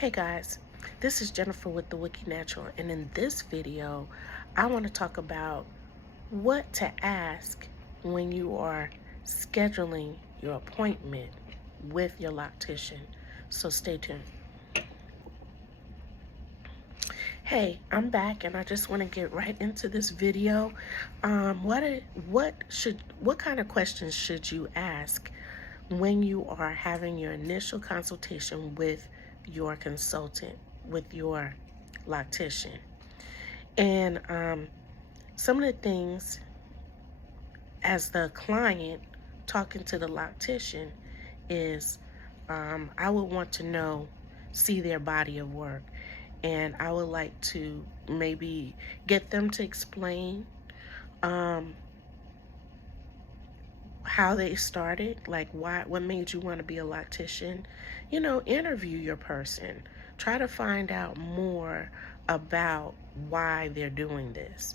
Hey guys, this is Jennifer with TheWookie Natural, and in this video, I want to talk about what to ask when you are scheduling your appointment with your loctician. So stay tuned. Hey, I'm back, and I just want to get right into this video. What kind of questions should you ask when you are having your initial consultation with your consultant, with your loctician? And some of the things, as the client talking to the loctician, is I would want to see their body of work. And I would like to maybe get them to explain how they started, like what made you want to be a loctician. Interview your person. Try to find out more about why they're doing this.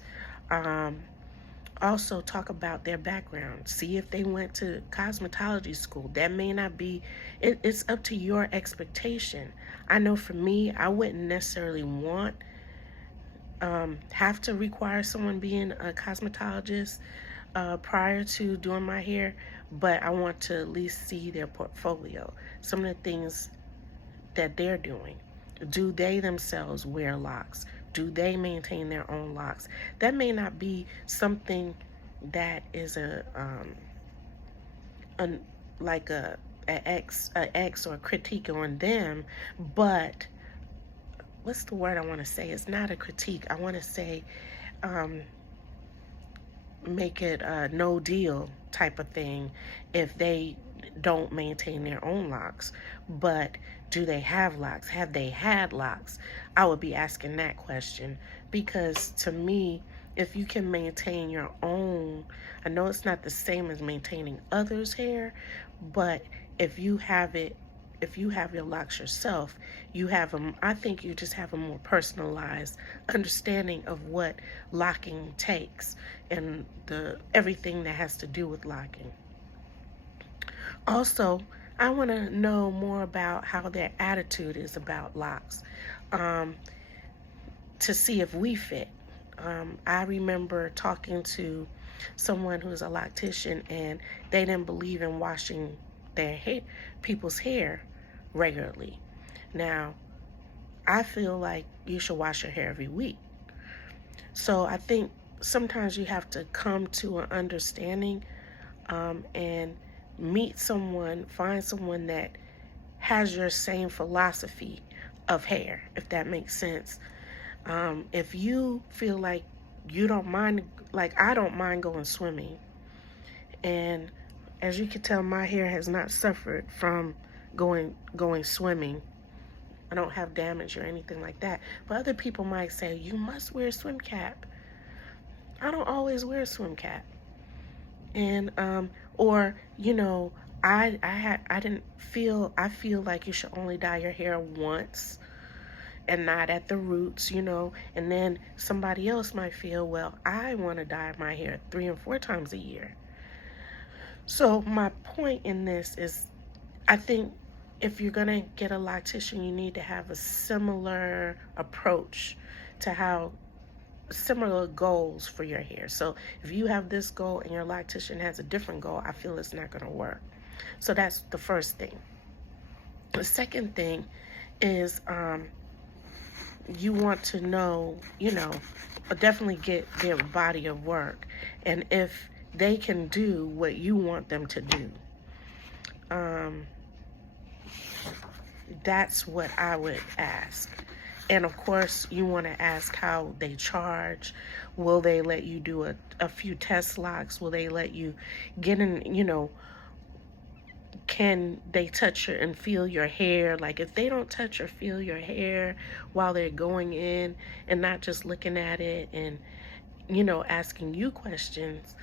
Also talk about their background. See if they went to cosmetology school. That may not be, it's up to your expectation. I know for me, I wouldn't necessarily have to require someone being a cosmetologist prior to doing my hair, but I want to at least see their portfolio, some of the things that they're doing. Do they themselves wear locks? Do they maintain their own locks? That may not be something that is like a X or a critique on them, but what's the word I want to say? It's not a critique. I want to say make it a no deal type of thing if they don't maintain their own locks. But do they have locks? Have they had locks? I would be asking that question, because to me, if you can maintain your own, I know it's not the same as maintaining others' hair, but if you have your locks yourself, you have them. I think you just have a more personalized understanding of what locking takes and everything that has to do with locking. Also, I want to know more about how their attitude is about locks, to see if we fit. I remember talking to someone who's a loctician, and they didn't believe in washing people's hair regularly. Now, I feel like you should wash your hair every week. So I think sometimes you have to come to an understanding and find someone that has your same philosophy of hair, if that makes sense. If you feel like you don't mind, like I don't mind going swimming, and as you can tell, my hair has not suffered from going swimming. I don't have damage or anything like that. But other people might say, you must wear a swim cap. I don't always wear a swim cap. And I feel like you should only dye your hair once and not at the roots, and then somebody else might feel, well, I want to dye my hair 3 and 4 times a year. So my point in this is, I think if you're going to get a loctician, you need to have a similar approach to how similar goals for your hair. So if you have this goal and your loctician has a different goal, I feel it's not going to work. So that's the first thing. The second thing is you want to know, definitely get their body of work, and if they can do what you want them to do. That's what I would ask. And of course, you want to ask how they charge. Will they let you do a few test locks? Will they let you get in, can they touch and feel your hair? Like, if they don't touch or feel your hair while they're going in and not just looking at it and, asking you questions,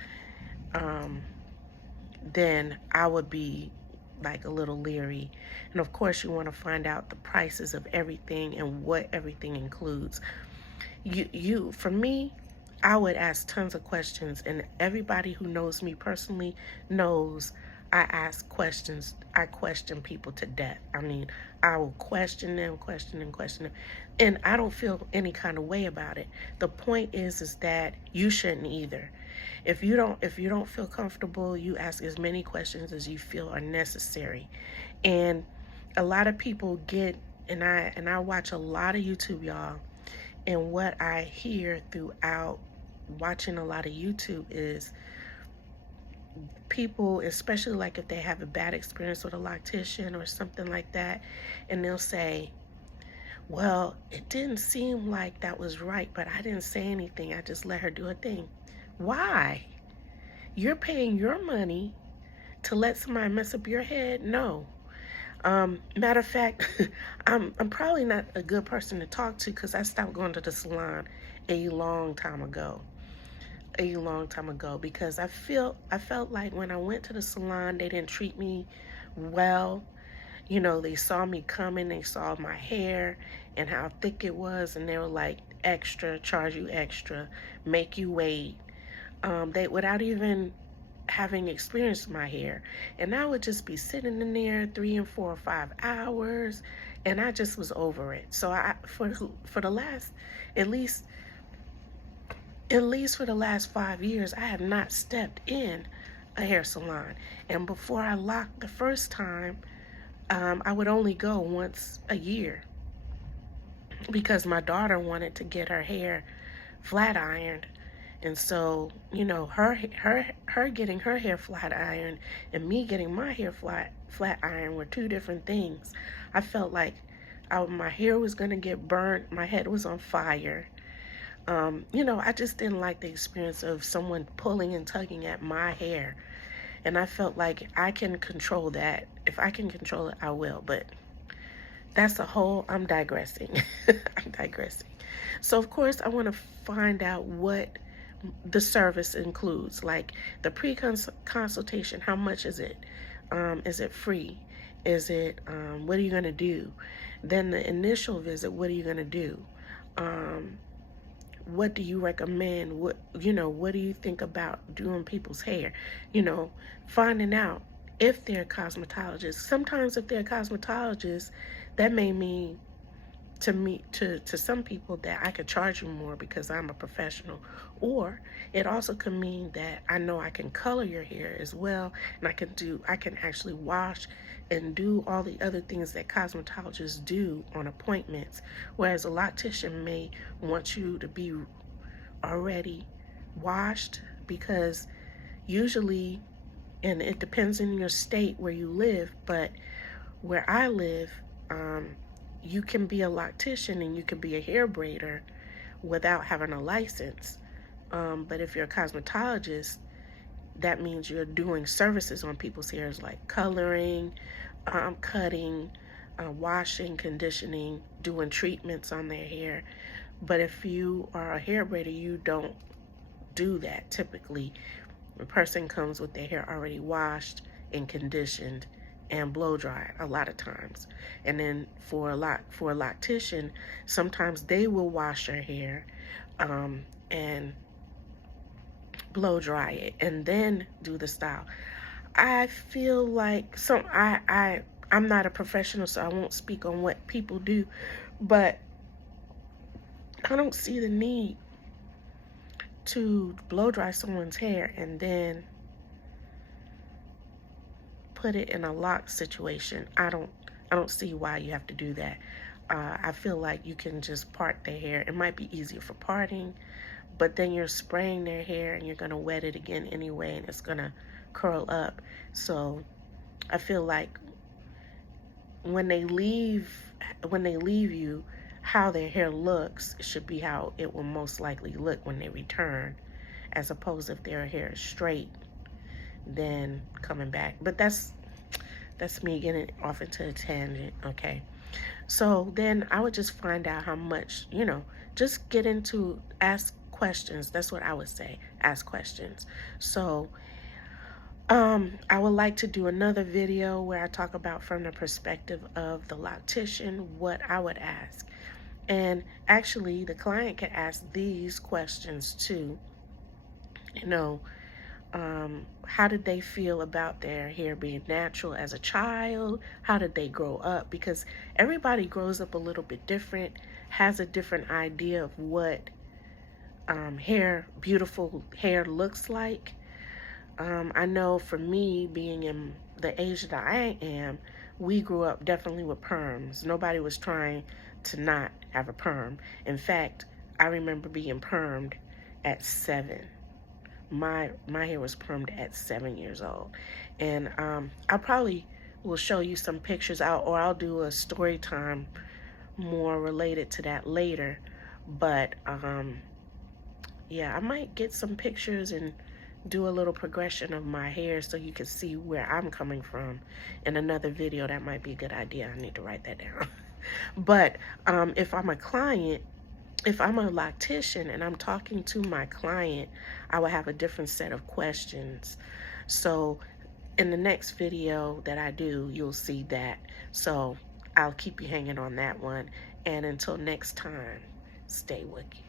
then I would be like a little leery. And of course, you want to find out the prices of everything and what everything includes. For me, I would ask tons of questions, and everybody who knows me personally knows I ask questions. I question people to death. I mean, I will question them, question them, and I don't feel any kind of way about it. The point is that you shouldn't either. If you don't feel comfortable, you ask as many questions as you feel are necessary. And a lot of people get, and I watch a lot of YouTube, y'all, and what I hear throughout watching a lot of YouTube is people, especially like if they have a bad experience with a loctician or something like that, and they'll say, well, it didn't seem like that was right, but I didn't say anything. I just let her do her thing. Why? You're paying your money to let somebody mess up your head? No. Matter of fact, I'm probably not a good person to talk to because I stopped going to the salon a long time ago. A long time ago, because I felt like when I went to the salon, they didn't treat me well. You know, they saw me coming, they saw my hair and how thick it was, and they were like, extra, charge you extra, make you wait. They, without even having experienced my hair, and I would just be sitting in there 3 and 4 or 5 hours, and I just was over it. So for the last, at least for the last 5 years, I have not stepped in a hair salon. And before I locked the first time, I would only go once a year because my daughter wanted to get her hair flat ironed. And so, you know, her getting her hair flat ironed and me getting my hair flat ironed were two different things. I felt like my hair was going to get burnt. My head was on fire. You know, I just didn't like the experience of someone pulling and tugging at my hair. And I felt like I can control that. If I can control it, I will. But that's I'm digressing. I'm digressing. So, of course, I want to find out what the service includes. Like the pre-consultation, how much is it? Is it free? Is it, what are you going to do? Then the initial visit, what are you going to do? What do you recommend? What do you think about doing people's hair? Finding out if they're cosmetologists. Sometimes if they're cosmetologists, that may mean to some people that I could charge you more because I'm a professional. Or it also could mean that I know I can color your hair as well, and I can actually wash and do all the other things that cosmetologists do on appointments, whereas a loctician may want you to be already washed, because usually, and it depends in your state where you live, but where I live, you can be a loctician and you can be a hair braider without having a license. But if you're a cosmetologist, that means you're doing services on people's hairs like coloring, cutting, washing, conditioning, doing treatments on their hair. But if you are a hair braider, you don't do that typically. The person comes with their hair already washed and conditioned and blow dried a lot of times. And then for a loctician, sometimes they will wash your hair and blow dry it and then do the style. I feel like I'm not a professional, so I won't speak on what people do, but I don't see the need to blow dry someone's hair and then put it in a lock situation. I don't see why you have to do that. I feel like you can just part their hair. It might be easier for parting, but then you're spraying their hair and you're going to wet it again anyway, and it's going to curl up. So I feel like when they leave you, how their hair looks should be how it will most likely look when they return, as opposed if their hair is straight, then coming back. But that's me getting off into a tangent, okay? So then I would just find out how much, just ask questions. That's what I would say, ask questions. So I would like to do another video where I talk about from the perspective of the loctician, what I would ask. And actually, the client can ask these questions too. how did they feel about their hair being natural as a child? How did they grow up? Because everybody grows up a little bit different, has a different idea of what beautiful hair looks like. I know for me, being in the age that I am, we grew up definitely with perms. Nobody was trying to not have a perm. In fact, I remember being permed at 7. My hair was permed at 7 years old. And I probably will show you some pictures out, or I'll do a story time more related to that later. But yeah, I might get some pictures and do a little progression of my hair so you can see where I'm coming from in another video. That might be a good idea. I need to write that down. But if I'm a client, if I'm a loctician and I'm talking to my client, I will have a different set of questions. So in the next video that I do, you'll see that. So I'll keep you hanging on that one. And until next time, stay wookie.